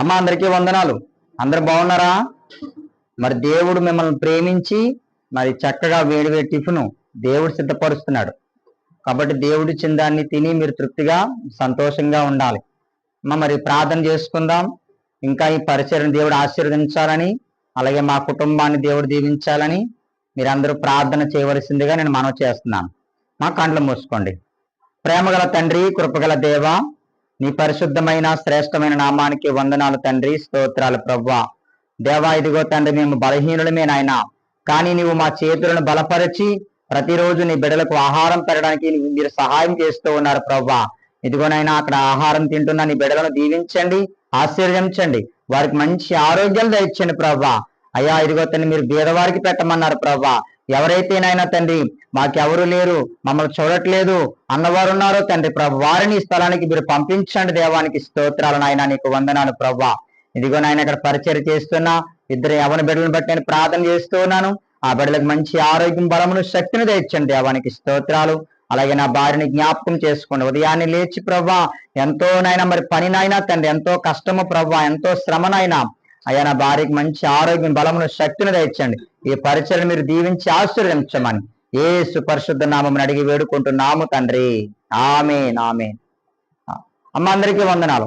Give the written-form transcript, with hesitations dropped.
అమ్మ అందరికీ వందనాలు. అందరు బాగున్నారా? మరి దేవుడు మిమ్మల్ని ప్రేమించి మరి చక్కగా వేడివేడి టిఫిన్ దేవుడు సిద్ధపరుస్తున్నాడు. కాబట్టి దేవుడి చిందాన్ని తిని మీరు తృప్తిగా సంతోషంగా ఉండాలి. మరి ప్రార్థన చేసుకుందాం. ఇంకా ఈ పరిచయం దేవుడు ఆశీర్వదించాలని, అలాగే మా కుటుంబాన్ని దేవుడు దీవించాలని మీరందరూ ప్రార్థన చేయవలసిందిగా నేను మనవి చేస్తున్నాను. మా కండ్లు మూసుకోండి. ప్రేమగల తండ్రి, కృపగల దేవ, నీ పరిశుద్ధమైన శ్రేష్టమైన నామానికి వందనాలు తండ్రి, స్తోత్రాలు ప్రభువా. దేవా, ఇదిగో తండ్రి, మేము బలహీనులమే నాయన, కానీ నీవు మా చేతులను బలపరిచి ప్రతిరోజు నీ బిడ్డలకు ఆహారం పెరగడానికి మీరు సహాయం చేస్తూ ఉన్నారు ప్రభువా. ఇదిగోనైనా అక్కడ ఆహారం తింటున్న నీ బిడ్డలను దీవించండి, ఆశీర్వదించండి, వారికి మంచి ఆరోగ్యాలు దయచండి ప్రభువా. అయ్యా, ఇదిగో తండ్రి, మీరు బీదవారికి పెట్టమన్నారు ప్రభువా. ఎవరైతేనైనా తండ్రి మాకెవరు లేరు, మమ్మల్ని చూడట్లేదు అన్నవారు ఉన్నారో తండ్రి ప్రభు, వారిని ఈ స్థలానికి మీరు పంపించండి. దేవానికి స్తోత్రాలు నాయన, నీకు వందనాలు ప్రభా. ఇదిగో నాయన, ఇక్కడ పరిచయం చేస్తున్నా ఇద్దరు యవన బిడ్డలను బట్టి నేను ప్రార్థన చేస్తూ ఉన్నాను. ఆ బిడ్డలకు మంచి ఆరోగ్యం, బలమును, శక్తిని తెచ్చండి. దేవానికి స్తోత్రాలు. అలాగే నా భార్యని జ్ఞాపకం చేసుకోండి. ఉదయాన్నే లేచి ప్రభా, ఎంతో నాయన మరి పనినైనా తండ్రి, ఎంతో కష్టము ప్రభా, ఎంతో శ్రమనైనా అయ్యా నా భార్యకి మంచి ఆరోగ్యం, బలమును, శక్తిని తెచ్చండి. ఈ పరిచయం మీరు దీవించి ఆశీర్వదించమని యేసు పరిశుద్ధ నామమును అడిగి వేడుకుంటున్నాము తండ్రి. ఆమేన్, ఆమేన్. అమ్మ అందరికీ వందనాలు.